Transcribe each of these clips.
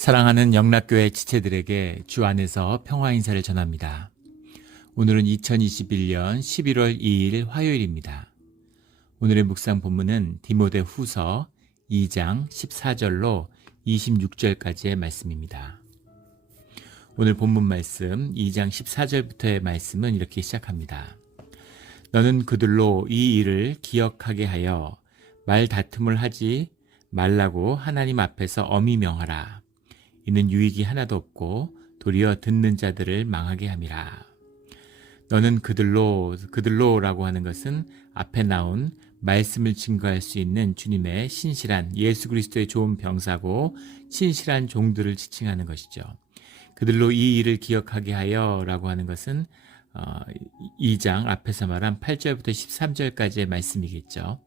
사랑하는 영락교회 지체들에게 주 안에서 평화 인사를 전합니다. 오늘은 2021년 11월 2일 화요일입니다. 오늘의 묵상 본문은 디모데 후서 2장 14절로 26절까지의 말씀입니다. 오늘 본문 말씀 2장 14절부터의 말씀은 이렇게 시작합니다. 너는 그들로 이 일을 기억하게 하여 말 다툼을 하지 말라고 하나님 앞에서 엄히 명하라. 이는 유익이 하나도 없고 도리어 듣는 자들을 망하게 함이라. 너는 그들로라고 하는 것은 앞에 나온 말씀을 증거할 수 있는 주님의 신실한 예수 그리스도의 좋은 병사고 신실한 종들을 지칭하는 것이죠. 그들로 이 일을 기억하게 하여 라고 하는 것은 2장 앞에서 말한 8절부터 13절까지의 말씀이겠죠.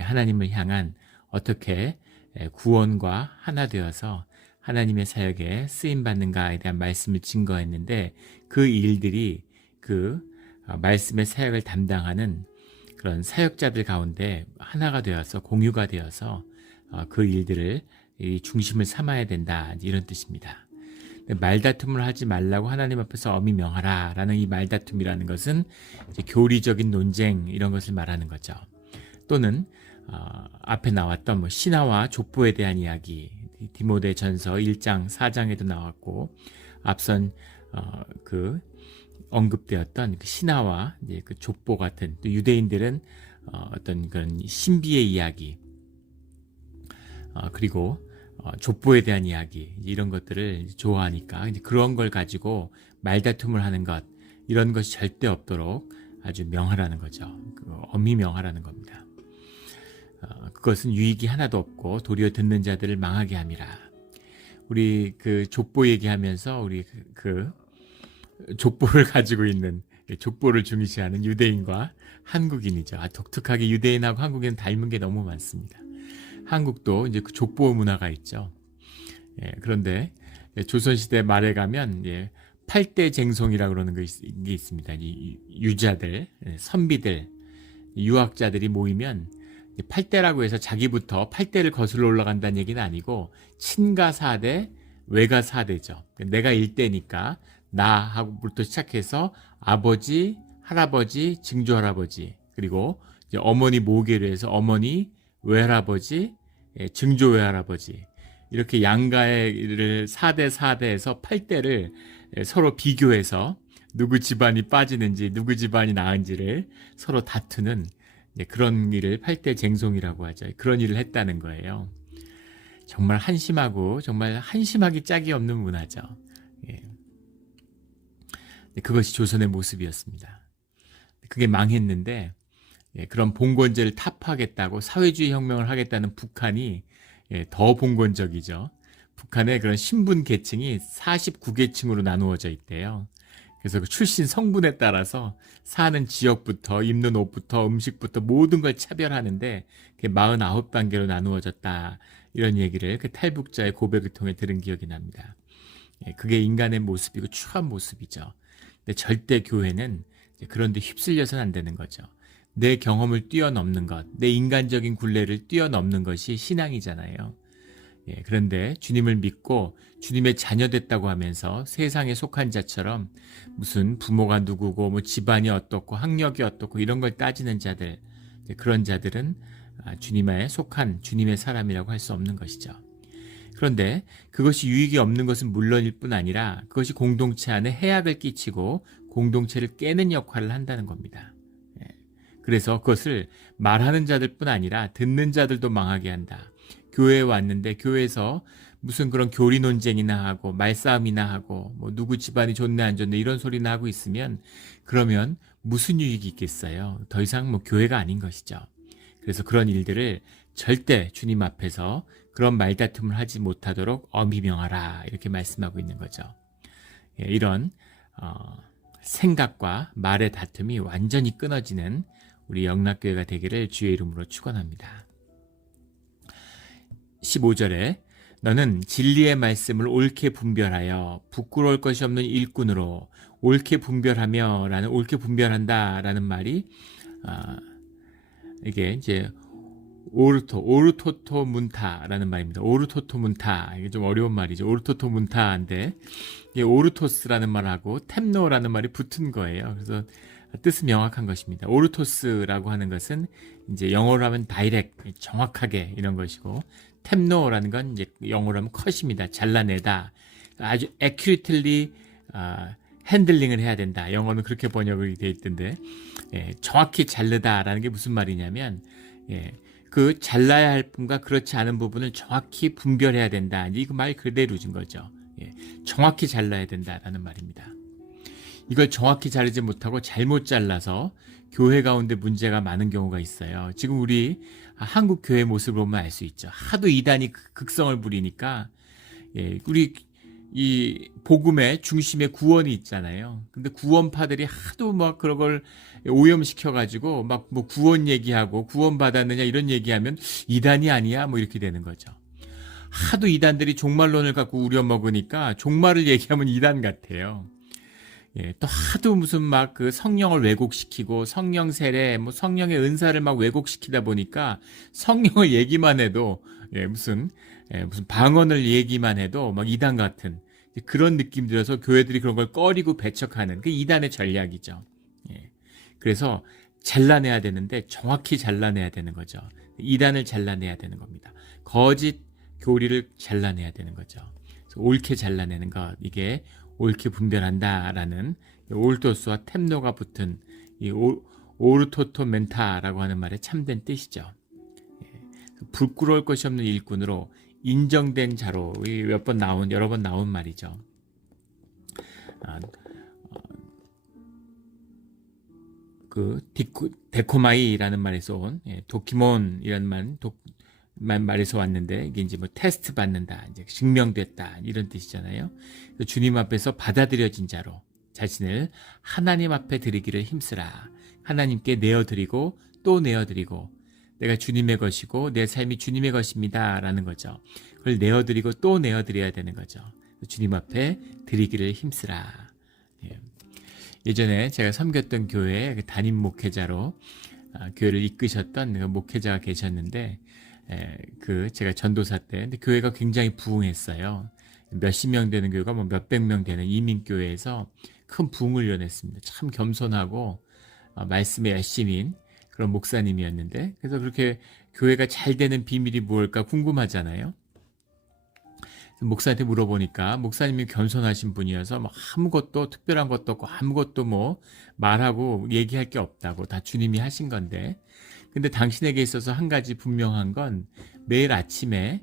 하나님을 향한 어떻게 구원과 하나 되어서 하나님의 사역에 쓰임받는가에 대한 말씀을 증거했는데, 그 일들이 그 말씀의 사역을 담당하는 그런 사역자들 가운데 하나가 되어서 공유가 되어서 그 일들을 중심을 삼아야 된다, 이런 뜻입니다. 말다툼을 하지 말라고 하나님 앞에서 엄히 명하라 라는 이 말다툼이라는 것은 이제 교리적인 논쟁, 이런 것을 말하는 거죠. 또는 앞에 나왔던 신하와 족보에 대한 이야기, 디모데 전서 1장 4장에도 나왔고, 앞선 그 언급되었던 그 신하와 이제 그 족보 같은, 또 유대인들은 어떤 그런 신비의 이야기, 그리고 족보에 대한 이야기, 이런 것들을 좋아하니까 이제 그런 걸 가지고 말다툼을 하는 것, 이런 것이 절대 없도록 아주 명하라는 거죠. 엄히 명하라는 겁니다. 그것은 유익이 하나도 없고 도리어 듣는 자들을 망하게 함이라. 우리 그 족보 얘기하면서 우리 그 족보를 가지고 있는, 족보를 중시하는 유대인과 한국인이죠. 독특하게 유대인하고 한국인은 닮은 게 너무 많습니다. 한국도 이제 그 족보 문화가 있죠. 그런데 조선시대 말에 가면 8대 쟁송이라고 그러는 게 있습니다. 유자들, 선비들, 유학자들이 모이면 8대라고 해서 자기부터 8대를 거슬러 올라간다는 얘기는 아니고, 친가 4대, 외가 4대죠. 내가 1대니까 나하고부터 시작해서 아버지, 할아버지, 증조할아버지, 그리고 이제 어머니 모계로 해서 어머니, 외할아버지, 증조외할아버지, 이렇게 양가의 4대, 4대에서 8대를 서로 비교해서 누구 집안이 빠지는지, 누구 집안이 나은지를 서로 다투는 그런 일을 8대 쟁송이라고 하죠. 그런 일을 했다는 거예요. 정말 한심하고 정말 한심하기 짝이 없는 문화죠. 그것이 조선의 모습이었습니다. 그게 망했는데, 그런 봉건제를 타파하겠다고 사회주의 혁명을 하겠다는 북한이 더 봉건적이죠. 북한의 그런 신분 계층이 49계층으로 나누어져 있대요. 그래서 그 출신 성분에 따라서 사는 지역부터 입는 옷부터 음식부터 모든 걸 차별하는데, 그게 49단계로 나누어졌다, 이런 얘기를 그 탈북자의 고백을 통해 들은 기억이 납니다. 그게 인간의 모습이고 추한 모습이죠. 근데 절대 교회는 그런 데 휩쓸려서는 안 되는 거죠. 내 경험을 뛰어넘는 것, 내 인간적인 굴레를 뛰어넘는 것이 신앙이잖아요. 그런데 주님을 믿고 주님의 자녀 됐다고 하면서 세상에 속한 자처럼 무슨 부모가 누구고 집안이 어떻고 학력이 어떻고 이런 걸 따지는 자들, 그런 자들은 주님에 속한 주님의 사람이라고 할 수 없는 것이죠. 그런데 그것이 유익이 없는 것은 물론일 뿐 아니라 그것이 공동체 안에 해악을 끼치고 공동체를 깨는 역할을 한다는 겁니다. 그래서 그것을 말하는 자들뿐 아니라 듣는 자들도 망하게 한다. 교회에 왔는데 교회에서 무슨 그런 교리 논쟁이나 하고 말싸움이나 하고 누구 집안이 좋네 안 좋네 이런 소리나 하고 있으면, 그러면 무슨 유익이 있겠어요? 더 이상 교회가 아닌 것이죠. 그래서 그런 일들을 절대 주님 앞에서 그런 말다툼을 하지 못하도록 엄히 명하라, 이렇게 말씀하고 있는 거죠. 이런 생각과 말의 다툼이 완전히 끊어지는 우리 영락교회가 되기를 주의 이름으로 축원합니다. 15절에 너는 진리의 말씀을 옳게 분별하여 부끄러울 것이 없는 일꾼으로 옳게 분별하며 라는, 옳게 분별한다 라는 말이 이게 이제 오르토토 문타라는 말입니다. 오르토토 문타. 이게 좀 어려운 말이죠. 오르토토 문타인데, 이게 오르토스라는 말하고 템노라는 말이 붙은 거예요. 그래서 뜻은 명확한 것입니다. 오르토스라고 하는 것은 이제 영어로 하면 다이렉, 정확하게 이런 것이고, 템노라는 건 이제 영어로 하면 컷입니다. 잘라내다. 아주 accurately 핸들링을 해야 된다. 영어는 그렇게 번역이 되어 있던데, 정확히 자르다라는 게 무슨 말이냐면, 그 잘라야 할 부분과 그렇지 않은 부분을 정확히 분별해야 된다. 이거 말 그대로진 거죠. 정확히 잘라야 된다라는 말입니다. 이걸 정확히 자르지 못하고 잘못 잘라서 교회 가운데 문제가 많은 경우가 있어요. 지금 우리 한국 교회 모습을 보면 알 수 있죠. 하도 이단이 극성을 부리니까 우리 이 복음의 중심에 구원이 있잖아요. 근데 구원파들이 하도 막 그런 걸 오염시켜가지고 막 뭐 구원 얘기하고 구원 받았느냐 이런 얘기하면 이단이 아니야 뭐 이렇게 되는 거죠. 하도 이단들이 종말론을 갖고 우려먹으니까 종말을 얘기하면 이단 같아요. 또 하도 무슨 막 그 성령을 왜곡시키고 성령 세례, 뭐 성령의 은사를 막 왜곡시키다 보니까 성령을 얘기만 해도 무슨 방언을 얘기만 해도 막 이단 같은 그런 느낌 들어서 교회들이 그런 걸 꺼리고 배척하는 그 이단의 전략이죠. 그래서 잘라내야 되는데 정확히 잘라내야 되는 거죠. 이단을 잘라내야 되는 겁니다. 거짓 교리를 잘라내야 되는 거죠. 그래서 옳게 잘라내는 것, 이게 옳게 분별한다라는 올토스와 템노가 붙은 이 오르토토 멘타라고 하는 말의 참된 뜻이죠. 부끄러울 것이 없는 일꾼으로 인정된 자로 여러 번 나온 말이죠. 그 데코마이라는 말에서 온 도키몬이라는 말에서 왔는데 이게 이제 뭐 테스트 받는다, 이제 증명됐다 이런 뜻이잖아요. 주님 앞에서 받아들여진 자로 자신을 하나님 앞에 드리기를 힘쓰라. 하나님께 내어드리고 또 내어드리고 내가 주님의 것이고 내 삶이 주님의 것입니다라는 거죠. 그걸 내어드리고 또 내어드려야 되는 거죠. 주님 앞에 드리기를 힘쓰라. 예전에 제가 섬겼던 교회에 담임 목회자로 교회를 이끄셨던 그 목회자가 계셨는데 제가 전도사 때 근데 교회가 굉장히 부흥했어요. 몇십 명 되는 교회가 뭐 몇백 명 되는 이민교회에서 큰 부흥을 이뤄냈습니다. 참 겸손하고 말씀에 열심인 그런 목사님이었는데, 그래서 그렇게 교회가 잘 되는 비밀이 뭘까 궁금하잖아요. 목사한테 물어보니까 목사님이 겸손하신 분이어서 뭐 아무것도 특별한 것도 없고 아무것도 뭐 말하고 얘기할 게 없다고, 다 주님이 하신 건데, 근데 당신에게 있어서 한 가지 분명한 건 매일 아침에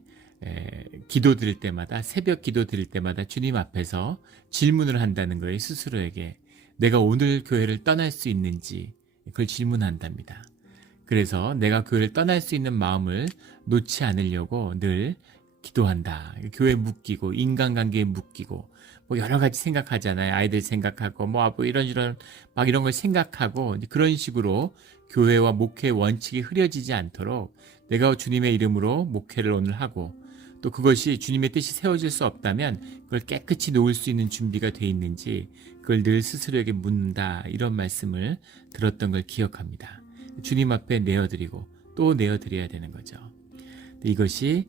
기도 드릴 때마다, 새벽 기도 드릴 때마다 주님 앞에서 질문을 한다는 거예요. 스스로에게 내가 오늘 교회를 떠날 수 있는지 그걸 질문한답니다. 그래서 내가 교회를 떠날 수 있는 마음을 놓지 않으려고 늘 기도한다. 교회에 묶이고 인간관계에 묶이고 뭐 여러 가지 생각하잖아요. 아이들 생각하고 뭐 이런 막 이런 걸 생각하고 그런 식으로 교회와 목회의 원칙이 흐려지지 않도록 내가 주님의 이름으로 목회를 오늘 하고, 또 그것이 주님의 뜻이 세워질 수 없다면 그걸 깨끗이 놓을 수 있는 준비가 돼 있는지 그걸 늘 스스로에게 묻는다, 이런 말씀을 들었던 걸 기억합니다. 주님 앞에 내어드리고 또 내어드려야 되는 거죠. 이것이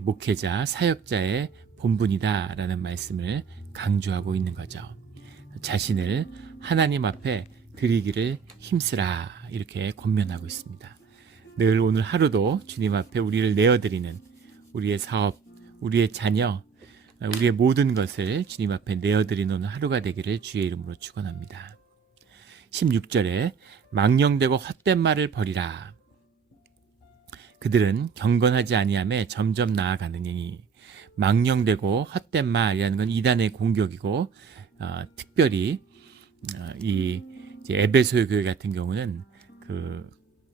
목회자, 사역자의 본분이다라는 말씀을 강조하고 있는 거죠. 자신을 하나님 앞에 드리기를 힘쓰라, 이렇게 권면하고 있습니다. 늘 오늘 하루도 주님 앞에 우리를 내어드리는, 우리의 사업, 우리의 자녀, 우리의 모든 것을 주님 앞에 내어드리는 하루가 되기를 주의 이름으로 축원합니다. 16절에 망령되고 헛된 말을 버리라. 그들은 경건하지 아니하며 점점 나아가느니. 망령되고 헛된 말이라는 건 이단의 공격이고, 특별히 이 에베소 교회 같은 경우는 그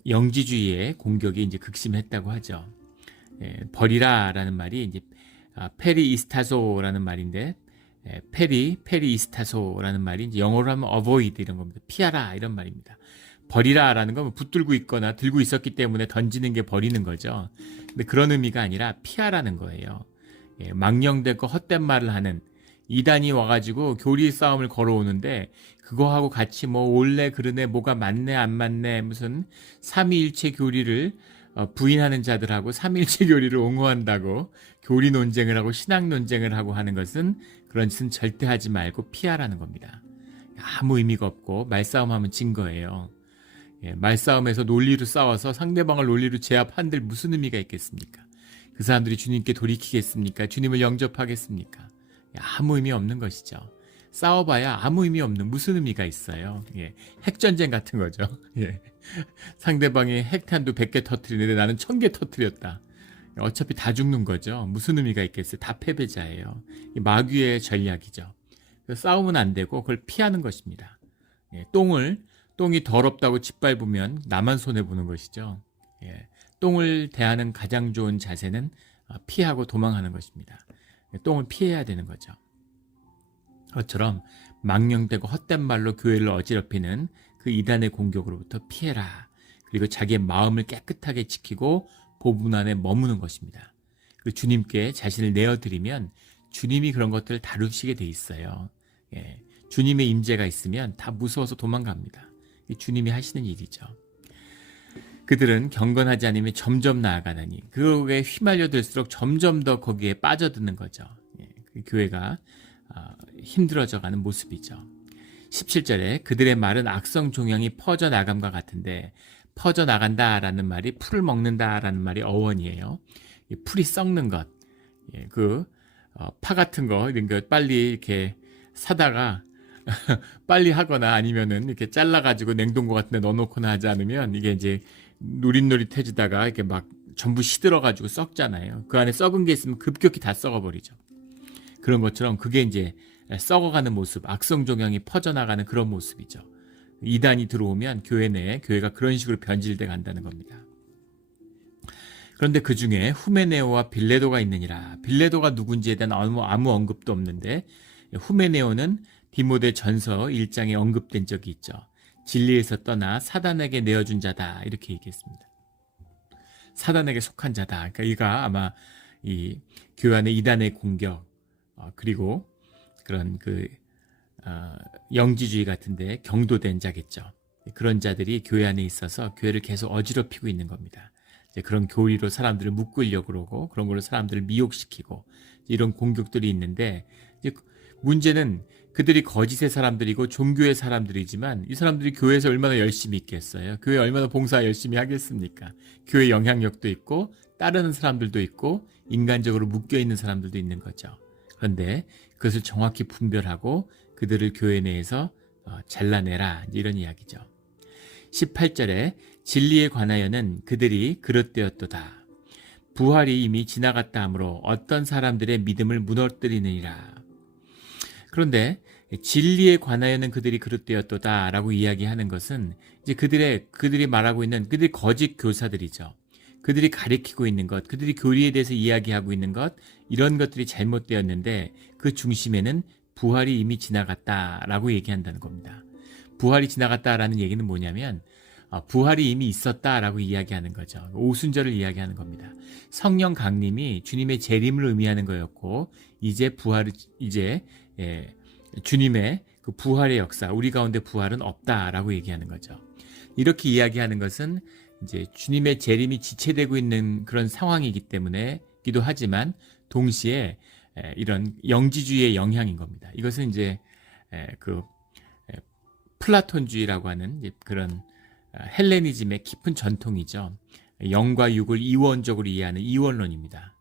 영지주의의 공격이 이제 극심했다고 하죠. 버리라라는 말이 이제 페리이스타소라는 말인데, 페리이스타소라는 말이 이제 영어로 하면 avoid 이런 겁니다. 피하라 이런 말입니다. 버리라라는 건 붙들고 있거나 들고 있었기 때문에 던지는 게 버리는 거죠. 근데 그런 의미가 아니라 피하라는 거예요. 망령되고 헛된 말을 하는 이단이 와가지고 교리 싸움을 걸어오는데, 그거하고 같이 뭐 옳네 그르네 뭐가 맞네 안 맞네 무슨 삼위일체 교리를 부인하는 자들하고 삼일체 교리를 옹호한다고 교리 논쟁을 하고 신학 논쟁을 하고 하는 것은 그런 짓은 절대 하지 말고 피하라는 겁니다. 아무 의미가 없고 말싸움하면 진 거예요. 말싸움에서 논리로 싸워서 상대방을 논리로 제압한들 무슨 의미가 있겠습니까? 그 사람들이 주님께 돌이키겠습니까? 주님을 영접하겠습니까? 아무 의미 없는 것이죠. 싸워봐야 아무 의미 없는 무슨 의미가 있어요. 핵전쟁 같은 거죠. 상대방이 핵탄두 100개 터뜨리는데 나는 1000개 터뜨렸다. 어차피 다 죽는 거죠. 무슨 의미가 있겠어요. 다 패배자예요. 마귀의 전략이죠. 싸우면 안 되고 그걸 피하는 것입니다. 똥이 더럽다고 짓밟으면 나만 손해보는 것이죠. 똥을 대하는 가장 좋은 자세는 피하고 도망하는 것입니다. 똥을 피해야 되는 거죠. 그것처럼 망령되고 헛된 말로 교회를 어지럽히는 그 이단의 공격으로부터 피해라. 그리고 자기의 마음을 깨끗하게 지키고 보분 안에 머무는 것입니다. 그리고 주님께 자신을 내어드리면 주님이 그런 것들을 다루시게 돼 있어요. 주님의 임재가 있으면 다 무서워서 도망갑니다. 주님이 하시는 일이죠. 그들은 경건하지 않으면 점점 나아가느니 그에 휘말려 들수록 점점 더 거기에 빠져드는 거죠. 그 교회가 힘들어져가는 모습이죠. 17절에 그들의 말은 악성 종양이 퍼져나감과 같은데 퍼져나간다라는 말이 풀을 먹는다라는 말이 어원이에요. 풀이 썩는 것, 파 같은 거 이런 거 빨리 이렇게 사다가 빨리 하거나 아니면은 이렇게 잘라가지고 냉동고 같은 데 넣어놓거나 하지 않으면 이게 이제 노릿노릿해지다가 이렇게 막 전부 시들어가지고 썩잖아요. 그 안에 썩은 게 있으면 급격히 다 썩어버리죠. 그런 것처럼 그게 이제 썩어가는 모습, 악성 종양이 퍼져나가는 그런 모습이죠. 이단이 들어오면 교회 내에 교회가 그런 식으로 변질돼 간다는 겁니다. 그런데 그 중에 후메네오와 빌레도가 있느니라. 빌레도가 누군지에 대한 아무 언급도 없는데 후메네오는 디모데 전서 1장에 언급된 적이 있죠. 진리에서 떠나 사단에게 내어준 자다 이렇게 얘기했습니다. 사단에게 속한 자다. 그러니까 이가 아마 이 교회 안의 이단의 공격 그리고 그런 영지주의 같은데 경도된 자겠죠. 그런 자들이 교회 안에 있어서 교회를 계속 어지럽히고 있는 겁니다. 그런 교리로 사람들을 묶으려고 그러고 그런 걸로 사람들을 미혹시키고 이런 공격들이 있는데 문제는 그들이 거짓의 사람들이고 종교의 사람들이지만 이 사람들이 교회에서 얼마나 열심히 있겠어요? 교회 얼마나 봉사 열심히 하겠습니까? 교회 영향력도 있고 따르는 사람들도 있고 인간적으로 묶여있는 사람들도 있는 거죠. 그런데 그것을 정확히 분별하고 그들을 교회 내에서 잘라내라 이런 이야기죠. 18절에 진리에 관하여는 그들이 그릇되었도다. 부활이 이미 지나갔다 하므로 어떤 사람들의 믿음을 무너뜨리느니라. 그런데 진리에 관하여는 그들이 그릇되었도다 라고 이야기하는 것은 이제 그들이 말하고 있는 그들이 거짓 교사들이죠. 그들이 가리키고 있는 것, 그들이 교리에 대해서 이야기하고 있는 것, 이런 것들이 잘못되었는데 그 중심에는 부활이 이미 지나갔다라고 얘기한다는 겁니다. 부활이 지나갔다라는 얘기는 뭐냐면 부활이 이미 있었다라고 이야기하는 거죠. 오순절을 이야기하는 겁니다. 성령 강림이 주님의 재림을 의미하는 거였고 이제 주님의 그 부활의 역사, 우리 가운데 부활은 없다라고 얘기하는 거죠. 이렇게 이야기하는 것은 이제 주님의 재림이 지체되고 있는 그런 상황이기 때문에기도 하지만 동시에 이런 영지주의의 영향인 겁니다. 이것은 이제 플라톤주의라고 하는 그런 헬레니즘의 깊은 전통이죠. 영과 육을 이원적으로 이해하는 이원론입니다.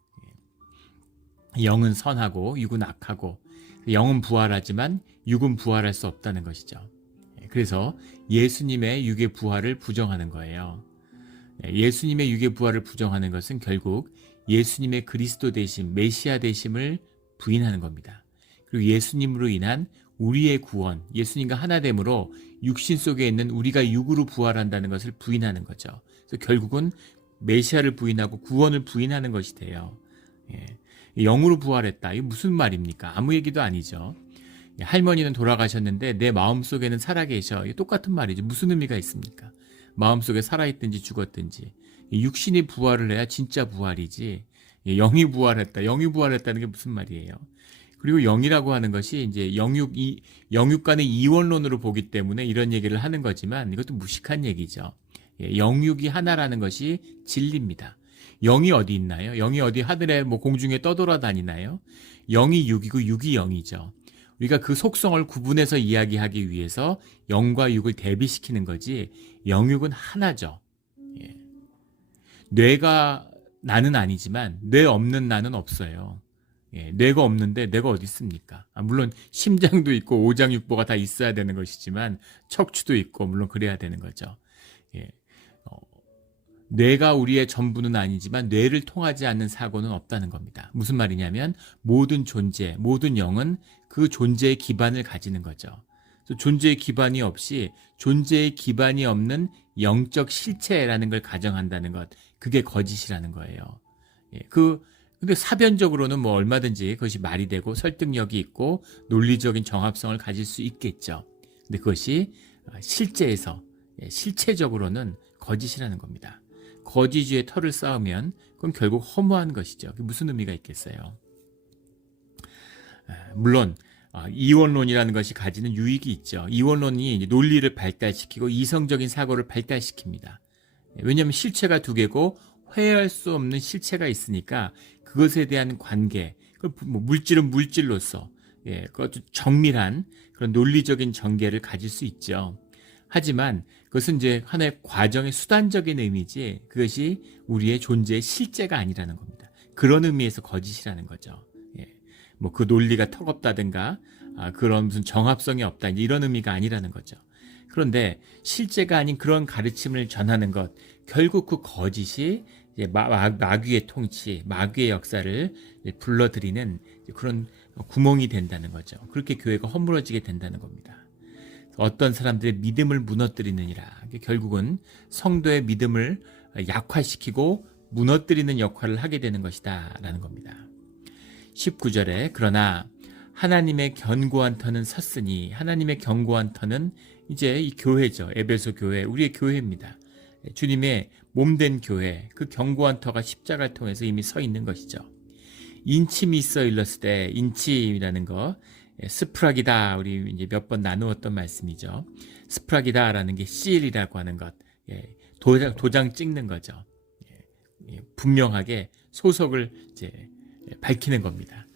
영은 선하고 육은 악하고 영은 부활하지만 육은 부활할 수 없다는 것이죠. 그래서 예수님의 육의 부활을 부정하는 거예요. 예수님의 육의 부활을 부정하는 것은 결국 예수님의 그리스도 되심, 메시아 되심을 부인하는 겁니다. 그리고 예수님으로 인한 우리의 구원, 예수님과 하나됨으로 육신 속에 있는 우리가 육으로 부활한다는 것을 부인하는 거죠. 그래서 결국은 메시아를 부인하고 구원을 부인하는 것이 돼요. 영으로 부활했다. 이게 무슨 말입니까? 아무 얘기도 아니죠. 할머니는 돌아가셨는데 내 마음속에는 살아계셔. 이게 똑같은 말이죠. 무슨 의미가 있습니까? 마음속에 살아있든지 죽었든지 육신이 부활을 해야 진짜 부활이지 영이 부활했다. 영이 부활했다는 게 무슨 말이에요? 그리고 영이라고 하는 것이 이제 영육 간의 이원론으로 보기 때문에 이런 얘기를 하는 거지만 이것도 무식한 얘기죠. 영육이 하나라는 것이 진리입니다. 영이 어디 있나요? 영이 어디 하늘에 뭐 공중에 떠돌아다니나요? 영이 육이고 육이 영이죠. 우리가 그 속성을 구분해서 이야기하기 위해서 영과 육을 대비시키는 거지, 영육은 하나죠. 예. 뇌가 나는 아니지만 뇌 없는 나는 없어요. 예, 뇌가 없는데 뇌가 어디 있습니까? 물론 심장도 있고 오장육부가 다 있어야 되는 것이지만 척추도 있고 물론 그래야 되는 거죠. 예, 뇌가 우리의 전부는 아니지만 뇌를 통하지 않는 사고는 없다는 겁니다. 무슨 말이냐면 모든 존재, 모든 영은 그 존재의 기반을 가지는 거죠. 그래서 존재의 기반이 없이 존재의 기반이 없는 영적 실체라는 걸 가정한다는 것, 그게 거짓이라는 거예요. 예, 근데 사변적으로는 뭐 얼마든지 그것이 말이 되고 설득력이 있고 논리적인 정합성을 가질 수 있겠죠. 근데 그것이 실제에서, 실체적으로는 거짓이라는 겁니다. 거짓 위에 털을 쌓으면 그건 결국 허무한 것이죠. 그게 무슨 의미가 있겠어요? 물론 이원론이라는 것이 가지는 유익이 있죠. 이원론이 논리를 발달시키고 이성적인 사고를 발달시킵니다. 왜냐하면 실체가 두 개고 회할 수 없는 실체가 있으니까 그것에 대한 관계, 물질은 물질로서 그것도 정밀한 그런 논리적인 전개를 가질 수 있죠. 하지만 그것은 이제 하나의 과정의 수단적인 의미지 그것이 우리의 존재의 실제가 아니라는 겁니다. 그런 의미에서 거짓이라는 거죠. 뭐 그 논리가 턱없다든가 그런 무슨 정합성이 없다 이런 의미가 아니라는 거죠. 그런데 실제가 아닌 그런 가르침을 전하는 것, 결국 그 거짓이 이제 마귀의 통치, 마귀의 역사를 불러들이는 그런 구멍이 된다는 거죠. 그렇게 교회가 허물어지게 된다는 겁니다. 어떤 사람들의 믿음을 무너뜨리느니라. 결국은 성도의 믿음을 약화시키고 무너뜨리는 역할을 하게 되는 것이다 라는 겁니다. 19절에 그러나 하나님의 견고한 터는 섰으니, 하나님의 견고한 터는 이제 이 교회죠. 에베소 교회, 우리의 교회입니다. 주님의 몸된 교회, 그 견고한 터가 십자가를 통해서 이미 서 있는 것이죠. 인침이 있어 일렀을 인침이라는 거, 스프락이다. 우리 이제 몇 번 나누었던 말씀이죠. 스프락이다라는 게 씨일이라고 하는 것, 도장 찍는 거죠. 분명하게 소속을 이제 밝히는 겁니다.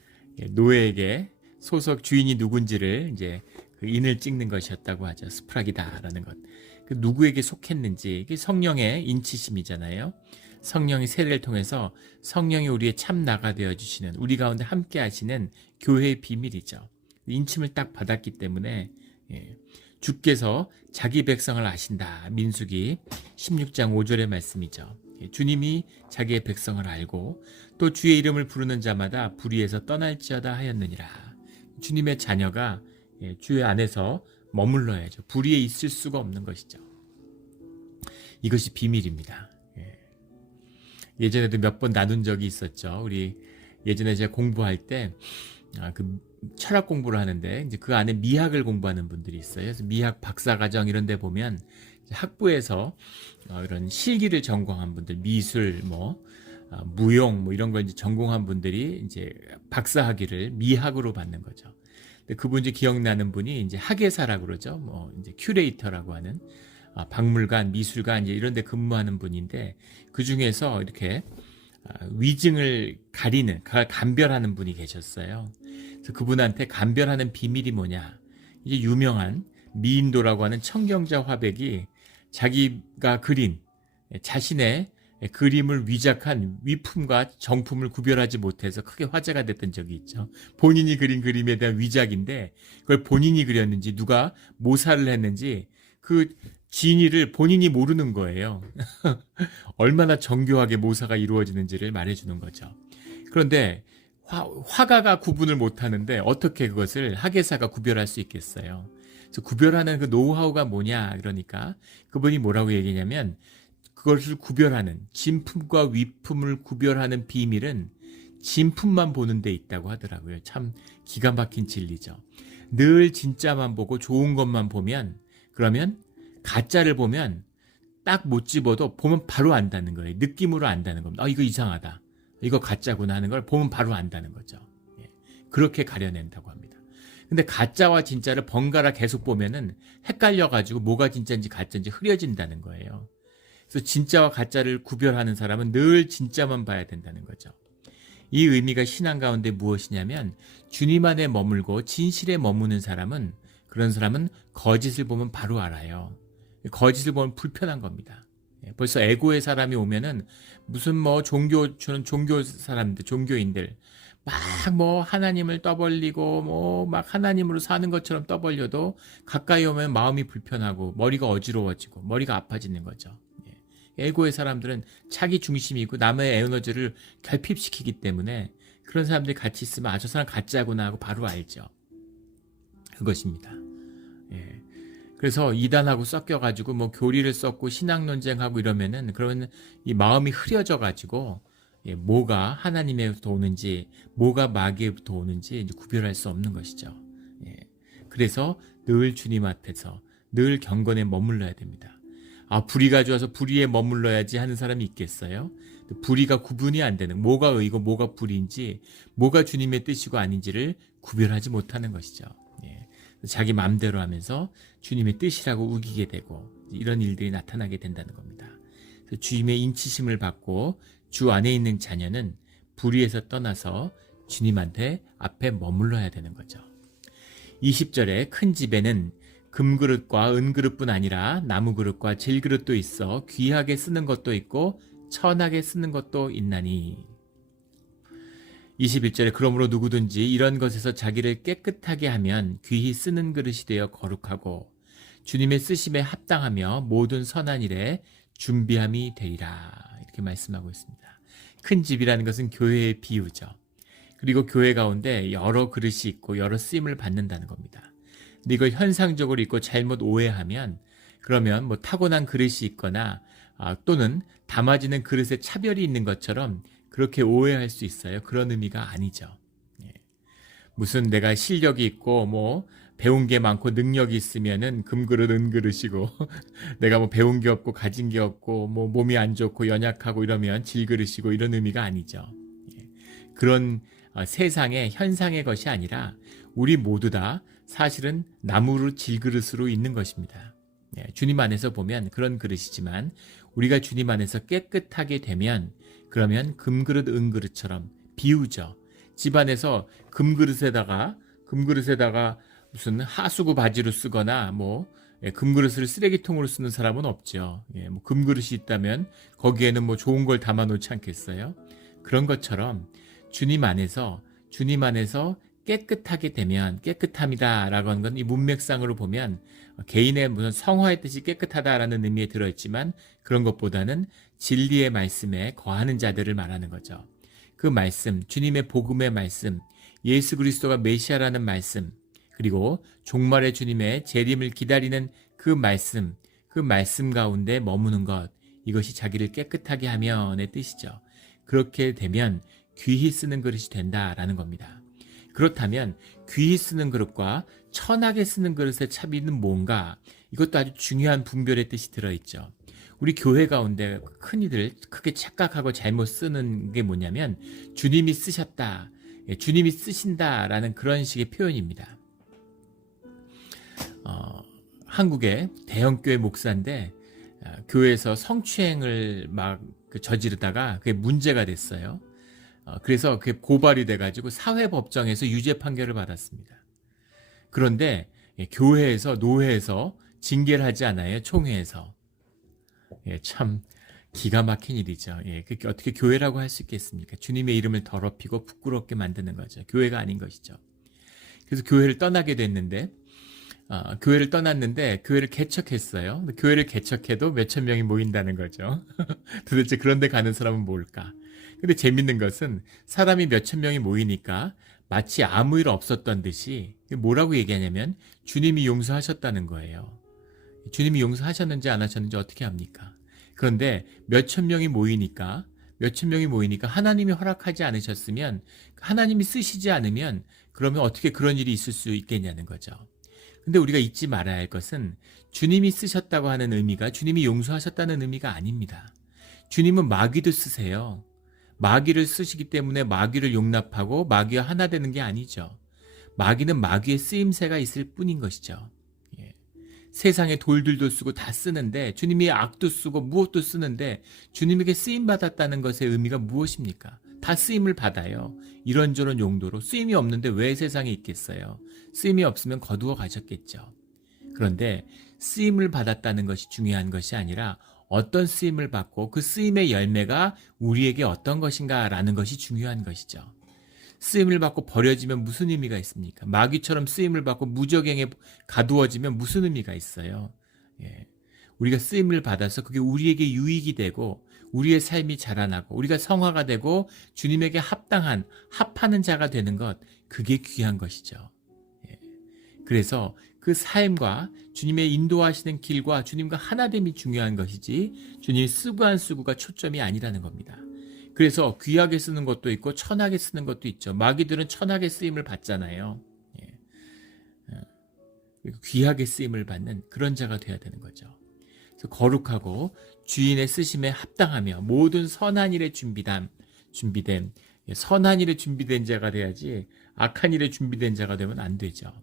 노예에게 소속 주인이 누군지를 이제 그 인을 찍는 것이었다고 하죠. 스프락이다라는 것. 그 누구에게 속했는지, 이게 성령의 인치심이잖아요. 성령의 세례를 통해서 성령이 우리의 참 나가 되어 주시는, 우리 가운데 함께 하시는 교회의 비밀이죠. 인침을 딱 받았기 때문에 주께서 자기 백성을 아신다. 민수기 16장 5절의 말씀이죠. 주님이 자기의 백성을 알고 또 주의 이름을 부르는 자마다 불의에서 떠날지어다 하였느니라. 주님의 자녀가 주의 안에서 머물러야죠. 불의에 있을 수가 없는 것이죠. 이것이 비밀입니다. 예전에도 몇 번 나눈 적이 있었죠. 우리 예전에 제가 공부할 때 그 철학 공부를 하는데 이제 그 안에 미학을 공부하는 분들이 있어요. 그래서 미학 박사과정 이런 데 보면 학부에서 이런 실기를 전공한 분들, 미술, 무용 이런 걸 이제 전공한 분들이 이제 박사학위를 미학으로 받는 거죠. 근데 그분 이제 기억나는 분이 이제 학예사라고 그러죠. 이제 큐레이터라고 하는 박물관, 미술관 이제 이런 데 근무하는 분인데 그 중에서 이렇게 위증을 가리는, 감별하는 분이 계셨어요. 그래서 그분한테 감별하는 비밀이 뭐냐? 이제 유명한 미인도라고 하는 청경자 화백이 자기가 그린 자신의 그림을 위작한 위품과 정품을 구별하지 못해서 크게 화제가 됐던 적이 있죠. 본인이 그린 그림에 대한 위작인데 그걸 본인이 그렸는지 누가 모사를 했는지 그 진위를 본인이 모르는 거예요. 얼마나 정교하게 모사가 이루어지는지를 말해주는 거죠. 그런데 화가가 구분을 못하는데 어떻게 그것을 학예사가 구별할 수 있겠어요. 그래서 구별하는 그 노하우가 뭐냐 그러니까 그분이 뭐라고 얘기냐면 그것을 구별하는, 진품과 위품을 구별하는 비밀은 진품만 보는 데 있다고 하더라고요. 참 기가 막힌 진리죠. 늘 진짜만 보고 좋은 것만 보면, 그러면 가짜를 보면 딱 못 집어도 보면 바로 안다는 거예요. 느낌으로 안다는 겁니다. 이거 이상하다. 이거 가짜구나 하는 걸 보면 바로 안다는 거죠. 그렇게 가려낸다고 합니다. 근데 가짜와 진짜를 번갈아 계속 보면은 헷갈려가지고 뭐가 진짜인지 가짜인지 흐려진다는 거예요. 그래서 진짜와 가짜를 구별하는 사람은 늘 진짜만 봐야 된다는 거죠. 이 의미가 신앙 가운데 무엇이냐면 주님 안에 머물고 진실에 머무는 사람은 그런 사람은 거짓을 보면 바로 알아요. 거짓을 보면 불편한 겁니다. 벌써 에고의 사람이 오면은 무슨 뭐 종교 사람들, 종교인들 막 뭐 하나님을 떠벌리고 뭐 막 하나님으로 사는 것처럼 떠벌려도 가까이 오면 마음이 불편하고 머리가 어지러워지고 머리가 아파지는 거죠. 에고의 사람들은 자기 중심이고 남의 에너지를 결핍시키기 때문에 그런 사람들이 같이 있으면 아, 저 사람 가짜구나 하고 바로 알죠. 그것입니다. 예. 그래서 이단하고 섞여가지고 뭐 교리를 섞고 신앙 논쟁하고 이러면은 그러면 이 마음이 흐려져가지고 뭐가 하나님에부터 오는지 뭐가 마귀에부터 오는지 이제 구별할 수 없는 것이죠. 그래서 늘 주님 앞에서 늘 경건에 머물러야 됩니다. 아, 불의가 좋아서 불의에 머물러야지 하는 사람이 있겠어요? 불의가 구분이 안 되는, 뭐가 의고 뭐가 불의인지, 뭐가 주님의 뜻이고 아닌지를 구별하지 못하는 것이죠. 자기 마음대로 하면서 주님의 뜻이라고 우기게 되고 이런 일들이 나타나게 된다는 겁니다. 주님의 인치심을 받고 주 안에 있는 자녀는 불의에서 떠나서 주님한테 앞에 머물러야 되는 거죠. 20절에 큰 집에는 금그릇과 은그릇뿐 아니라 나무그릇과 질그릇도 있어 귀하게 쓰는 것도 있고 천하게 쓰는 것도 있나니. 21절에 그러므로 누구든지 이런 것에서 자기를 깨끗하게 하면 귀히 쓰는 그릇이 되어 거룩하고 주님의 쓰심에 합당하며 모든 선한 일에 준비함이 되리라. 이렇게 말씀하고 있습니다. 큰 집이라는 것은 교회의 비유죠. 그리고 교회 가운데 여러 그릇이 있고 여러 쓰임을 받는다는 겁니다. 근데 이걸 현상적으로 읽고 잘못 오해하면 그러면 뭐 타고난 그릇이 있거나 또는 담아지는 그릇에 차별이 있는 것처럼 그렇게 오해할 수 있어요. 그런 의미가 아니죠. 무슨 내가 실력이 있고 뭐 배운 게 많고 능력이 있으면은 금그릇 은그릇이고 내가 뭐 배운 게 없고 가진 게 없고 뭐 몸이 안 좋고 연약하고 이러면 질그릇이고 이런 의미가 아니죠. 그런 세상의 현상의 것이 아니라 우리 모두 다 사실은 나무로 질그릇으로 있는 것입니다. 주님 안에서 보면 그런 그릇이지만 우리가 주님 안에서 깨끗하게 되면 그러면 금그릇 은그릇처럼 비우죠. 집안에서 금그릇에다가 무슨 하수구 바지로 쓰거나 뭐 금그릇을 쓰레기통으로 쓰는 사람은 없죠. 뭐 금그릇이 있다면 거기에는 뭐 좋은 걸 담아 놓지 않겠어요? 그런 것처럼 주님 안에서 깨끗하게 되면 깨끗함이다라고 하는 건 이 문맥상으로 보면 개인의 무슨 성화의 뜻이 깨끗하다라는 의미에 들어있지만 그런 것보다는 진리의 말씀에 거하는 자들을 말하는 거죠. 그 말씀, 주님의 복음의 말씀, 예수 그리스도가 메시아라는 말씀, 그리고 종말의 주님의 재림을 기다리는 그 말씀 가운데 머무는 것, 이것이 자기를 깨끗하게 하면의 뜻이죠. 그렇게 되면 귀히 쓰는 그릇이 된다라는 겁니다. 그렇다면 귀히 쓰는 그릇과 천하게 쓰는 그릇의 차이는 뭔가? 이것도 아주 중요한 분별의 뜻이 들어있죠. 우리 교회 가운데 흔히들 크게 착각하고 잘못 쓰는 게 뭐냐면 주님이 쓰셨다, 주님이 쓰신다라는 그런 식의 표현입니다. 한국의 대형교회 목사인데 교회에서 성추행을 막 저지르다가 그게 문제가 됐어요. 그래서 그게 고발이 돼가지고 사회법정에서 유죄 판결을 받았습니다. 그런데 교회에서 노회에서 징계를 하지 않아요. 총회에서. 참 기가 막힌 일이죠. 그게 어떻게 교회라고 할 수 있겠습니까? 주님의 이름을 더럽히고 부끄럽게 만드는 거죠. 교회가 아닌 것이죠. 그래서 교회를 떠나게 됐는데 교회를 떠났는데 교회를 개척했어요. 교회를 개척해도 몇천 명이 모인다는 거죠. 도대체 그런 데 가는 사람은 뭘까? 근데 재밌는 것은 사람이 몇천 명이 모이니까 마치 아무 일 없었던 듯이 뭐라고 얘기하냐면 주님이 용서하셨다는 거예요. 주님이 용서하셨는지 안 하셨는지 어떻게 합니까? 그런데 몇천 명이 모이니까 하나님이 허락하지 않으셨으면 하나님이 쓰시지 않으면 그러면 어떻게 그런 일이 있을 수 있겠냐는 거죠. 근데 우리가 잊지 말아야 할 것은 주님이 쓰셨다고 하는 의미가 주님이 용서하셨다는 의미가 아닙니다. 주님은 마귀도 쓰세요. 마귀를 쓰시기 때문에 마귀를 용납하고 마귀와 하나 되는 게 아니죠. 마귀는 마귀의 쓰임새가 있을 뿐인 것이죠. 세상에 돌들도 쓰고 다 쓰는데 주님이 악도 쓰고 무엇도 쓰는데 주님에게 쓰임 받았다는 것의 의미가 무엇입니까? 다 쓰임을 받아요. 이런저런 용도로 쓰임이 없는데 왜 세상에 있겠어요? 쓰임이 없으면 거두어 가셨겠죠. 그런데 쓰임을 받았다는 것이 중요한 것이 아니라 어떤 쓰임을 받고 그 쓰임의 열매가 우리에게 어떤 것인가라는 것이 중요한 것이죠. 쓰임을 받고 버려지면 무슨 의미가 있습니까? 마귀처럼 쓰임을 받고 무적행에 가두어지면 무슨 의미가 있어요? 예. 우리가 쓰임을 받아서 그게 우리에게 유익이 되고 우리의 삶이 자라나고 우리가 성화가 되고 주님에게 합하는 자가 되는 것, 그게 귀한 것이죠. 예. 그래서 그 삶과 주님의 인도하시는 길과 주님과 하나됨이 중요한 것이지 주님이 쓰고 안 쓰고가 초점이 아니라는 겁니다. 그래서 귀하게 쓰는 것도 있고 천하게 쓰는 것도 있죠. 마귀들은 천하게 쓰임을 받잖아요. 예. 귀하게 쓰임을 받는 그런 자가 되어야 되는 거죠. 그래서 거룩하고 주인의 쓰심에 합당하며 모든 선한 일에 준비된 선한 일에 준비된 자가 돼야지 악한 일에 준비된 자가 되면 안 되죠.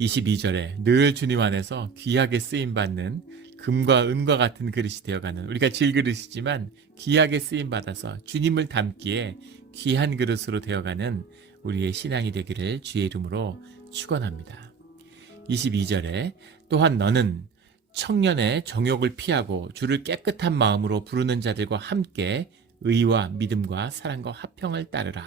22절에 늘 주님 안에서 귀하게 쓰임받는 금과 은과 같은 그릇이 되어가는, 우리가 질그릇이지만 귀하게 쓰임받아서 주님을 담기에 귀한 그릇으로 되어가는 우리의 신앙이 되기를 주의 이름으로 축원합니다. 22절에 또한 너는 청년의 정욕을 피하고 주를 깨끗한 마음으로 부르는 자들과 함께 의와 믿음과 사랑과 화평을 따르라.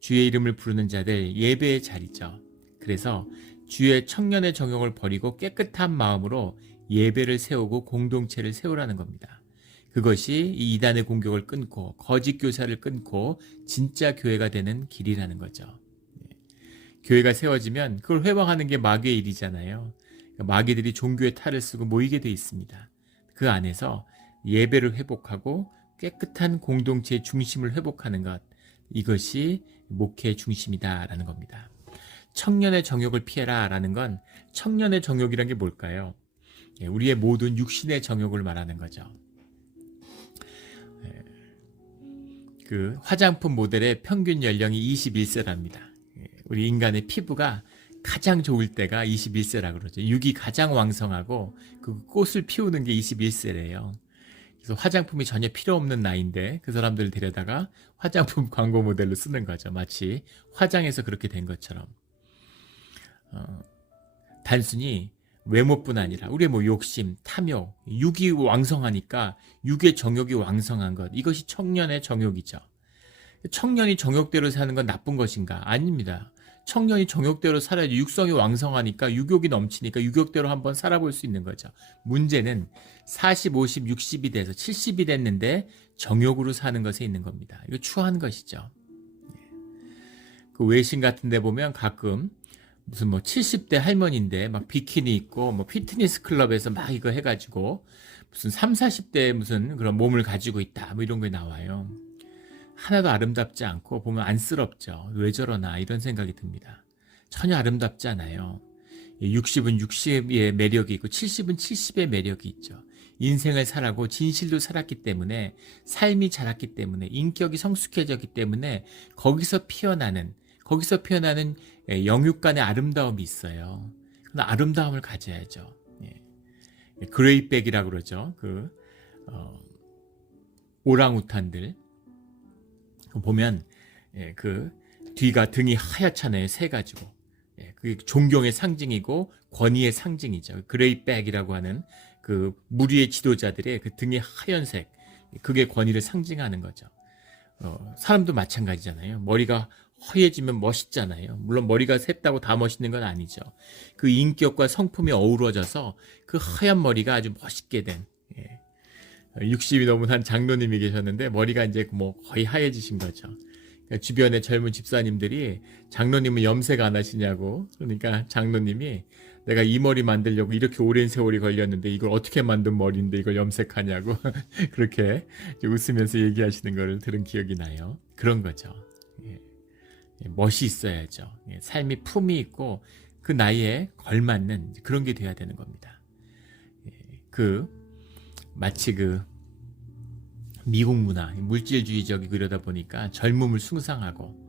주의 이름을 부르는 자들 예배의 자리죠. 그래서 주의 청년의 정욕을 버리고 깨끗한 마음으로 예배를 세우고 공동체를 세우라는 겁니다. 그것이 이 이단의 공격을 끊고 거짓 교사를 끊고 진짜 교회가 되는 길이라는 거죠. 교회가 세워지면 그걸 회방하는 게 마귀의 일이잖아요. 마귀들이 종교의 탈을 쓰고 모이게 돼 있습니다. 그 안에서 예배를 회복하고 깨끗한 공동체의 중심을 회복하는 것, 이것이 목회의 중심이다라는 겁니다. 청년의 정욕을 피해라 라는 건, 청년의 정욕이란 게 뭘까요? 우리의 모든 육신의 정욕을 말하는 거죠. 그 화장품 모델의 평균 연령이 21세랍니다. 우리 인간의 피부가 가장 좋을 때가 21세라 그러죠. 육이 가장 왕성하고 그 꽃을 피우는 게 21세래요. 그래서 화장품이 전혀 필요 없는 나이인데 그 사람들을 데려다가 화장품 광고 모델로 쓰는 거죠. 마치 화장해서 그렇게 된 것처럼. 단순히 외모뿐 아니라 우리의 욕심, 탐욕, 육이 왕성하니까 육의 정욕이 왕성한 것, 이것이 청년의 정욕이죠. 청년이 정욕대로 사는 건 나쁜 것인가? 아닙니다. 청년이 정욕대로 살아야지. 육성이 왕성하니까, 육욕이 넘치니까 육욕대로 한번 살아볼 수 있는 거죠. 문제는 40, 50, 60이 돼서 70이 됐는데 정욕으로 사는 것에 있는 겁니다. 이거 추한 것이죠. 그 외신 같은 데 보면 가끔 무슨 70대 할머니인데 막 비키니 입고 피트니스 클럽에서 막 이거 해가지고 무슨 30, 40대의 무슨 그런 몸을 가지고 있다 이런 게 나와요. 하나도 아름답지 않고 보면 안쓰럽죠. 왜 저러나 이런 생각이 듭니다. 전혀 아름답지 않아요. 60은 60의 매력이 있고 70은 70의 매력이 있죠. 인생을 살아고 진실도 살았기 때문에, 삶이 자랐기 때문에, 인격이 성숙해졌기 때문에 거기서 피어나는 영육간의 아름다움이 있어요. 그런 아름다움을 가져야죠. 그레이백이라고 그러죠. 오랑우탄들 보면 그 뒤가 등이 하얗잖아요. 새 가지고. 그게 존경의 상징이고 권위의 상징이죠. 그레이백이라고 하는 그 무리의 지도자들의 그 등이 하얀색, 그게 권위를 상징하는 거죠. 사람도 마찬가지잖아요. 머리가 허해지면 멋있잖아요. 물론 머리가 샜다고 다 멋있는 건 아니죠. 그 인격과 성품이 어우러져서 그 하얀 머리가 아주 멋있게 된, 60이 넘은 한 장로님이 계셨는데 머리가 이제 거의 하얘지신 거죠. 그러니까 주변에 젊은 집사님들이 장로님은 염색 안 하시냐고. 그러니까 장로님이 내가 이 머리 만들려고 이렇게 오랜 세월이 걸렸는데 이걸 어떻게 만든 머리인데 이걸 염색하냐고 그렇게 웃으면서 얘기하시는 걸 들은 기억이 나요. 그런 거죠. 멋이 있어야죠. 삶이 품이 있고 그 나이에 걸맞는 그런 게 돼야 되는 겁니다. 마치 미국 문화, 물질주의적이고 이러다 보니까 젊음을 숭상하고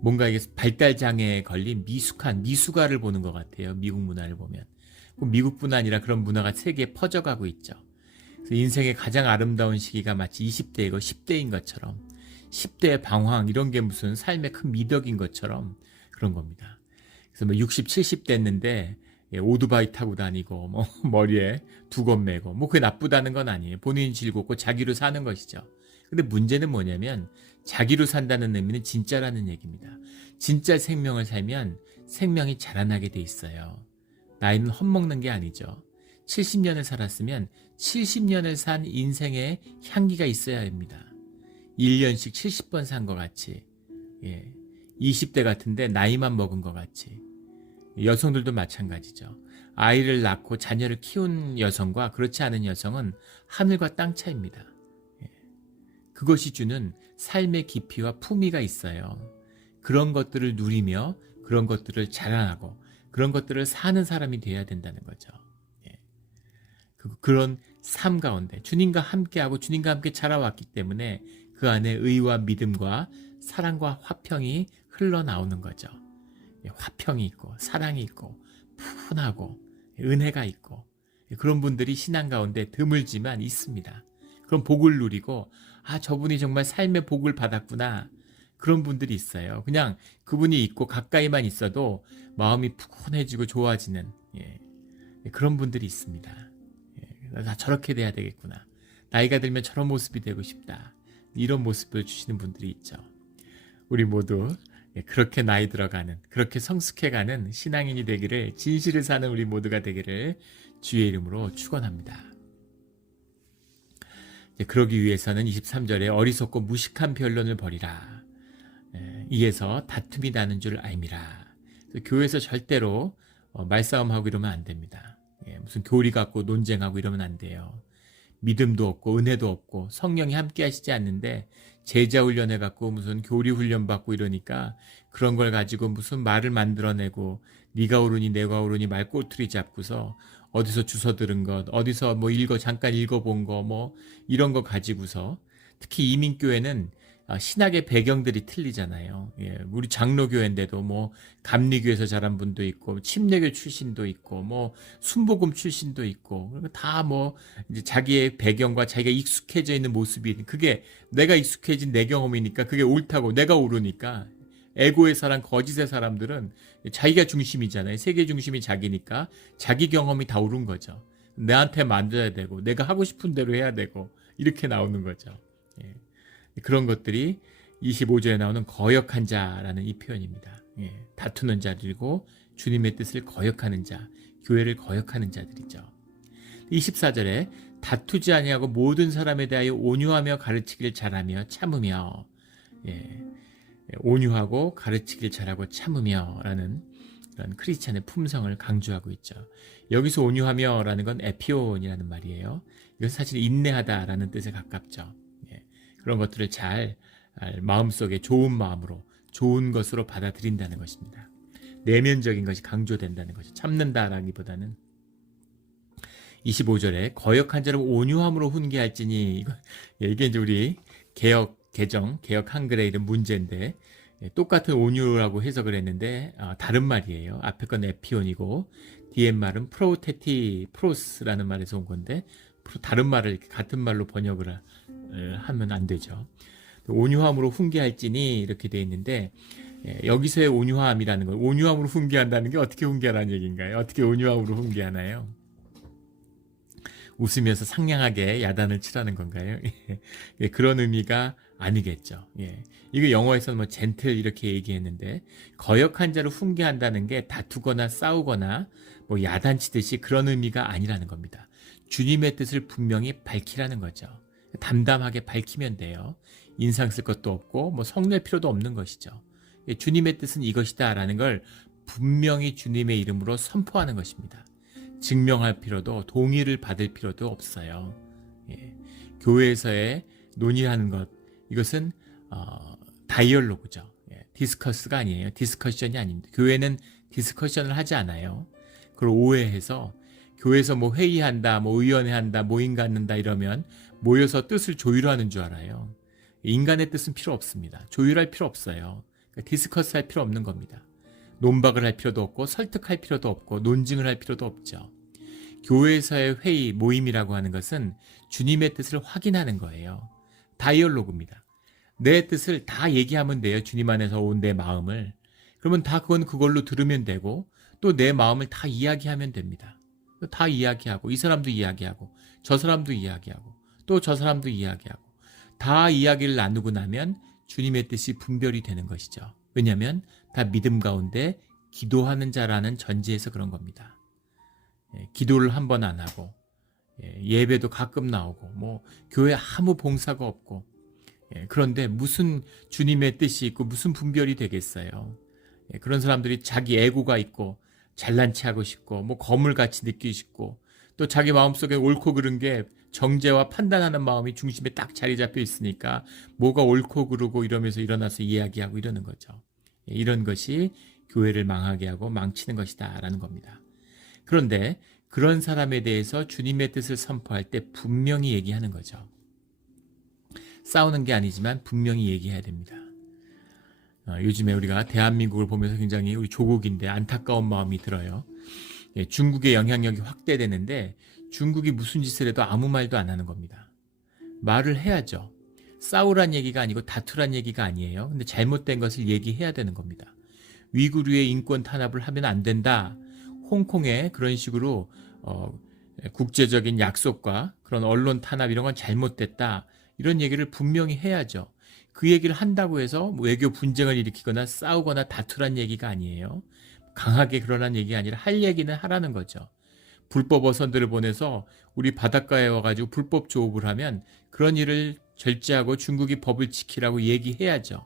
뭔가 이게 발달장애에 걸린 미숙한 미숙아를 보는 것 같아요. 미국 문화를 보면. 꼭 미국뿐 아니라 그런 문화가 세계에 퍼져가고 있죠. 그래서 인생의 가장 아름다운 시기가 마치 20대이고 10대인 것처럼 10대의 방황 이런 게 무슨 삶의 큰 미덕인 것처럼 그런 겁니다. 그래서 뭐 60, 70 됐는데 오토바이 타고 다니고 뭐 머리에 두건 매고 뭐 그게 나쁘다는 건 아니에요. 본인이 즐겁고 자기로 사는 것이죠. 근데 문제는 뭐냐면 자기로 산다는 의미는 진짜라는 얘기입니다. 진짜 생명을 살면 생명이 자라나게 돼 있어요. 나이는 헛먹는 게 아니죠. 70년을 살았으면 70년을 산 인생의 향기가 있어야 합니다. 1년씩 70번 산 것 같이 20대 같은데 나이만 먹은 것 같이 여성들도 마찬가지죠. 아이를 낳고 자녀를 키운 여성과 그렇지 않은 여성은 하늘과 땅 차이입니다. 그것이 주는 삶의 깊이와 품위가 있어요. 그런 것들을 누리며 그런 것들을 자랑하고 그런 것들을 사는 사람이 돼야 된다는 거죠. 그런 삶 가운데 주님과 함께하고 주님과 함께 자라왔기 때문에 그 안에 의와 믿음과 사랑과 화평이 흘러나오는 거죠. 화평이 있고 사랑이 있고 푸근하고 은혜가 있고 그런 분들이 신앙 가운데 드물지만 있습니다. 그런 복을 누리고 저분이 정말 삶의 복을 받았구나 그런 분들이 있어요. 그냥 그분이 있고 가까이만 있어도 마음이 푸근해지고 좋아지는 그런 분들이 있습니다. 나 저렇게 돼야 되겠구나. 나이가 들면 저런 모습이 되고 싶다. 이런 모습을 주시는 분들이 있죠. 우리 모두 그렇게 나이 들어가는 그렇게 성숙해가는 신앙인이 되기를 진실을 사는 우리 모두가 되기를 주의 이름으로 축원합니다. 그러기 위해서는 23절에 어리석고 무식한 변론을 버리라. 이에서 다툼이 나는 줄 알미라. 교회에서 절대로 말싸움하고 이러면 안 됩니다. 무슨 교리 갖고 논쟁하고 이러면 안 돼요. 믿음도 없고 은혜도 없고 성령이 함께 하시지 않는데 제자 훈련해 갖고 무슨 교리 훈련 받고 이러니까 그런 걸 가지고 무슨 말을 만들어내고 네가 옳으니 내가 옳으니 말 꼬투리 잡고서 어디서 주워 들은 것 어디서 뭐 잠깐 읽어본 거 뭐 이런 거 가지고서 특히 이민교회는 신학의 배경들이 틀리잖아요. 우리 장로교회인데도 뭐 감리교에서 자란 분도 있고 침례교 출신도 있고 뭐 순복음 출신도 있고 다 뭐 이제 자기의 배경과 자기가 익숙해져 있는 모습이 그게 내가 익숙해진 내 경험이니까 그게 옳다고 내가 옳으니까 에고의 사람 거짓의 사람들은 자기가 중심이잖아요. 세계 중심이 자기니까 자기 경험이 다 옳은 거죠. 내한테 만져야 되고 내가 하고 싶은 대로 해야 되고 이렇게 나오는 거죠. 그런 것들이 25절에 나오는 거역한 자라는 이 표현입니다. 다투는 자들이고 주님의 뜻을 거역하는 자, 교회를 거역하는 자들이죠. 24절에 다투지 아니하고 모든 사람에 대하여 온유하며 가르치길 잘하며 참으며 온유하고 가르치길 잘하고 참으며 라는 그런 크리스찬의 품성을 강조하고 있죠. 여기서 온유하며 라는 건 에피온이라는 말이에요. 이건 사실 인내하다라는 뜻에 가깝죠. 그런 것들을 잘 마음속에 좋은 마음으로 좋은 것으로 받아들인다는 것입니다. 내면적인 것이 강조된다는 것이 참는다라기보다는 25절에 거역한 자를 온유함으로 훈계할지니 이게 이제 우리 개혁 한글의 이런 문제인데 똑같은 온유라고 해석을 했는데 다른 말이에요. 앞에 건 에피온이고 뒤에 말은 프로스라는 말에서 온 건데 다른 말을 같은 말로 번역을 하면 안 되죠. 온유함으로 훈계할지니 이렇게 되어 있는데 여기서의 온유함이라는 건 온유함으로 훈계한다는 게 어떻게 훈계하라는 얘기인가요? 어떻게 온유함으로 훈계하나요? 웃으면서 상냥하게 야단을 치라는 건가요? 그런 의미가 아니겠죠. 이거 영어에서는 뭐 젠틀 이렇게 얘기했는데 거역한 자를 훈계한다는 게 다투거나 싸우거나 뭐 야단치듯이 그런 의미가 아니라는 겁니다. 주님의 뜻을 분명히 밝히라는 거죠. 담담하게 밝히면 돼요. 인상 쓸 것도 없고 뭐 성낼 필요도 없는 것이죠. 주님의 뜻은 이것이다 라는 걸 분명히 주님의 이름으로 선포하는 것입니다. 증명할 필요도 동의를 받을 필요도 없어요. 교회에서의 논의하는 것 이것은 다이얼로그죠. 디스커스가 아니에요. 디스커션이 아닙니다. 교회는 디스커션을 하지 않아요. 그걸 오해해서 교회에서 뭐 회의한다, 뭐 의원회 한다, 모임 갖는다 이러면 모여서 뜻을 조율하는 줄 알아요. 인간의 뜻은 필요 없습니다. 조율할 필요 없어요. 그러니까 디스커스 할 필요 없는 겁니다. 논박을 할 필요도 없고 설득할 필요도 없고 논증을 할 필요도 없죠. 교회에서의 회의, 모임이라고 하는 것은 주님의 뜻을 확인하는 거예요. 다이얼로그입니다. 내 뜻을 다 얘기하면 돼요. 주님 안에서 온 내 마음을. 그러면 다 그건 그걸로 들으면 되고 또 내 마음을 다 이야기하면 됩니다. 다 이야기하고 이 사람도 이야기하고 저 사람도 이야기하고 또 저 사람도 이야기하고 다 이야기를 나누고 나면 주님의 뜻이 분별이 되는 것이죠. 왜냐하면 다 믿음 가운데 기도하는 자라는 전제에서 그런 겁니다. 기도를 한 번 안 하고 예배도 가끔 나오고 뭐 교회 아무 봉사가 없고 그런데 무슨 주님의 뜻이 있고 무슨 분별이 되겠어요. 그런 사람들이 자기 애고가 있고 잘난 체하고 싶고 뭐 거물같이 느끼고 싶고 또 자기 마음속에 옳고 그른 게 정죄와 판단하는 마음이 중심에 딱 자리 잡혀 있으니까 뭐가 옳고 그르고 이러면서 일어나서 이야기하고 이러는 거죠. 이런 것이 교회를 망하게 하고 망치는 것이다 라는 겁니다. 그런데 그런 사람에 대해서 주님의 뜻을 선포할 때 분명히 얘기하는 거죠. 싸우는 게 아니지만 분명히 얘기해야 됩니다. 요즘에 우리가 대한민국을 보면서 굉장히 우리 조국인데 안타까운 마음이 들어요. 중국의 영향력이 확대되는데 중국이 무슨 짓을 해도 아무 말도 안 하는 겁니다. 말을 해야죠. 싸우란 얘기가 아니고 다투란 얘기가 아니에요. 근데 잘못된 것을 얘기해야 되는 겁니다. 위구르의 인권 탄압을 하면 안 된다. 홍콩에 그런 식으로 국제적인 약속과 그런 언론 탄압 이런 건 잘못됐다. 이런 얘기를 분명히 해야죠. 그 얘기를 한다고 해서 외교 분쟁을 일으키거나 싸우거나 다투란 얘기가 아니에요. 강하게 그러란 얘기가 아니라 할 얘기는 하라는 거죠. 불법 어선들을 보내서 우리 바닷가에 와가지고 불법 조업을 하면 그런 일을 절제하고 중국이 법을 지키라고 얘기해야죠.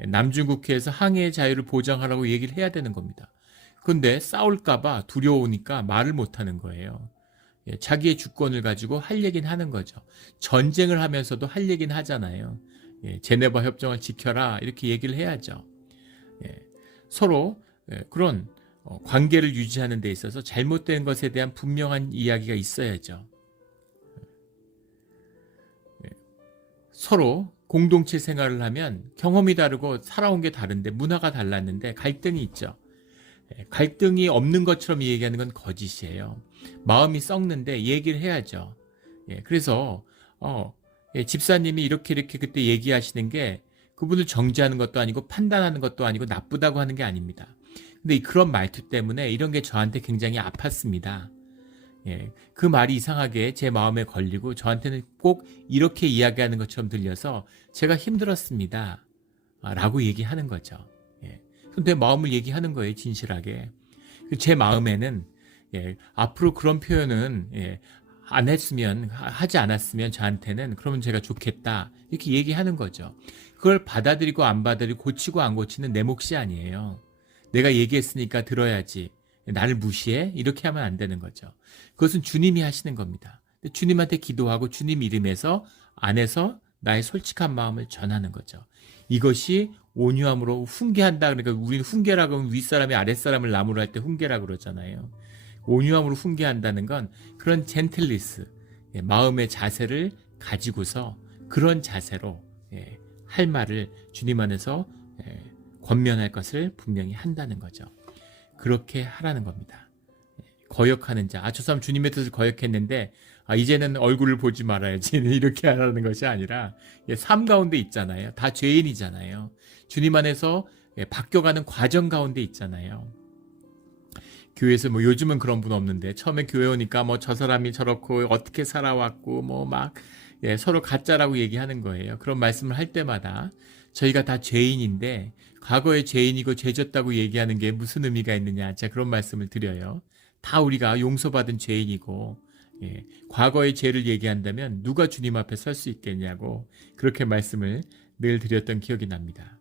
남중국해에서 항해의 자유를 보장하라고 얘기를 해야 되는 겁니다. 그런데 싸울까봐 두려우니까 말을 못하는 거예요. 자기의 주권을 가지고 할 얘기는 하는 거죠. 전쟁을 하면서도 할 얘기는 하잖아요. 제네바 협정을 지켜라 이렇게 얘기를 해야죠. 서로 그런 관계를 유지하는 데 있어서 잘못된 것에 대한 분명한 이야기가 있어야죠. 서로 공동체 생활을 하면 경험이 다르고 살아온 게 다른데 문화가 달랐는데 갈등이 있죠. 갈등이 없는 것처럼 얘기하는 건 거짓이에요. 마음이 썩는데 얘기를 해야죠. 그래서 집사님이 이렇게 그때 얘기하시는 게 그분을 정죄하는 것도 아니고 판단하는 것도 아니고 나쁘다고 하는 게 아닙니다. 근데 그런 말투 때문에 이런 게 저한테 굉장히 아팠습니다. 그 말이 이상하게 제 마음에 걸리고 저한테는 꼭 이렇게 이야기하는 것처럼 들려서 제가 힘들었습니다. 라고 얘기하는 거죠. 근데 마음을 얘기하는 거예요, 진실하게. 제 마음에는 앞으로 그런 표현은 안 했으면, 하지 않았으면 저한테는 그러면 제가 좋겠다. 이렇게 얘기하는 거죠. 그걸 받아들이고 안 받아들이고 고치고 안 고치는 내 몫이 아니에요. 내가 얘기했으니까 들어야지. 나를 무시해? 이렇게 하면 안 되는 거죠. 그것은 주님이 하시는 겁니다. 주님한테 기도하고 주님 이름에서 안에서 나의 솔직한 마음을 전하는 거죠. 이것이 온유함으로 훈계한다. 그러니까 우리는 훈계라고 하면 윗사람이 아랫사람을 나무로 할 때 훈계라고 그러잖아요. 온유함으로 훈계한다는 건 그런 젠틀리스, 마음의 자세를 가지고서 그런 자세로 할 말을 주님 안에서 권면할 것을 분명히 한다는 거죠. 그렇게 하라는 겁니다. 거역하는 자, 저 사람 주님의 뜻을 거역했는데 이제는 얼굴을 보지 말아야지 이렇게 하라는 것이 아니라 삶 가운데 있잖아요. 다 죄인이잖아요. 주님 안에서 바뀌어가는 과정 가운데 있잖아요. 교회에서 뭐 요즘은 그런 분 없는데 처음에 교회 오니까 뭐 저 사람이 저렇고 어떻게 살아왔고 뭐 막 서로 가짜라고 얘기하는 거예요. 그런 말씀을 할 때마다 저희가 다 죄인인데 과거에 죄인이고 죄졌다고 얘기하는 게 무슨 의미가 있느냐, 제가 그런 말씀을 드려요. 다 우리가 용서받은 죄인이고 과거의 죄를 얘기한다면 누가 주님 앞에 설 수 있겠냐고 그렇게 말씀을 늘 드렸던 기억이 납니다.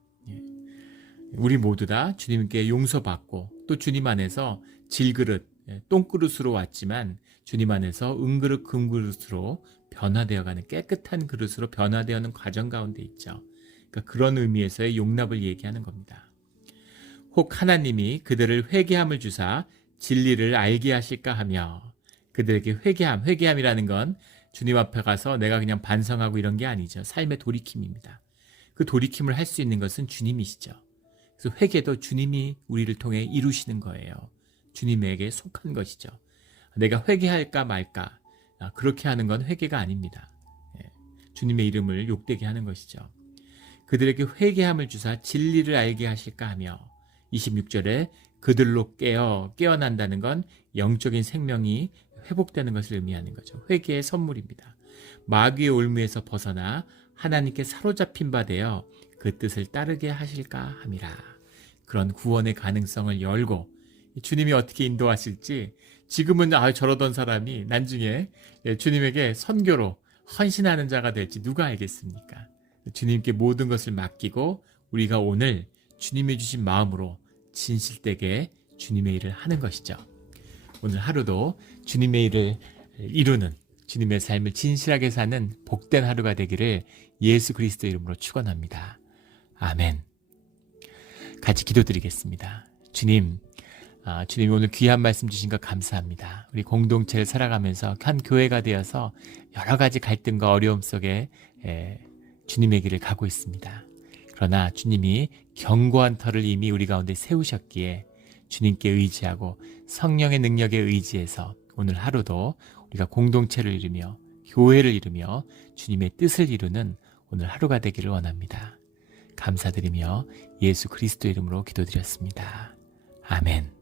우리 모두 다 주님께 용서받고 또 주님 안에서 질그릇, 똥그릇으로 왔지만 주님 안에서 은그릇, 금그릇으로 변화되어가는 깨끗한 그릇으로 변화되어가는 과정 가운데 있죠. 그러니까 그런 의미에서의 용납을 얘기하는 겁니다. 혹 하나님이 그들을 회개함을 주사 진리를 알게 하실까 하며, 그들에게 회개함이라는 건 주님 앞에 가서 내가 그냥 반성하고 이런 게 아니죠. 삶의 돌이킴입니다. 그 돌이킴을 할 수 있는 것은 주님이시죠. 그래서 회개도 주님이 우리를 통해 이루시는 거예요. 주님에게 속한 것이죠. 내가 회개할까 말까, 그렇게 하는 건 회개가 아닙니다. 주님의 이름을 욕되게 하는 것이죠. 그들에게 회개함을 주사 진리를 알게 하실까 하며 26절에 그들로 깨어난다는 건 영적인 생명이 회복되는 것을 의미하는 거죠. 회개의 선물입니다. 마귀의 올무에서 벗어나 하나님께 사로잡힌 바 되어 그 뜻을 따르게 하실까 함이라. 그런 구원의 가능성을 열고 주님이 어떻게 인도하실지, 지금은 저러던 사람이 나중에 주님에게 선교로 헌신하는 자가 될지 누가 알겠습니까? 주님께 모든 것을 맡기고 우리가 오늘 주님이 주신 마음으로 진실되게 주님의 일을 하는 것이죠. 오늘 하루도 주님의 일을 이루는, 주님의 삶을 진실하게 사는 복된 하루가 되기를 예수 그리스도 이름으로 축원합니다. 아멘. 같이 기도드리겠습니다. 주님, 주님이 오늘 귀한 말씀 주신 것 감사합니다. 우리 공동체를 살아가면서 한 교회가 되어서 여러 가지 갈등과 어려움 속에 주님의 길을 가고 있습니다. 그러나 주님이 견고한 터를 이미 우리 가운데 세우셨기에 주님께 의지하고 성령의 능력에 의지해서 오늘 하루도 우리가 공동체를 이루며 교회를 이루며 주님의 뜻을 이루는 오늘 하루가 되기를 원합니다. 감사드리며 예수 그리스도 이름으로 기도드렸습니다. 아멘.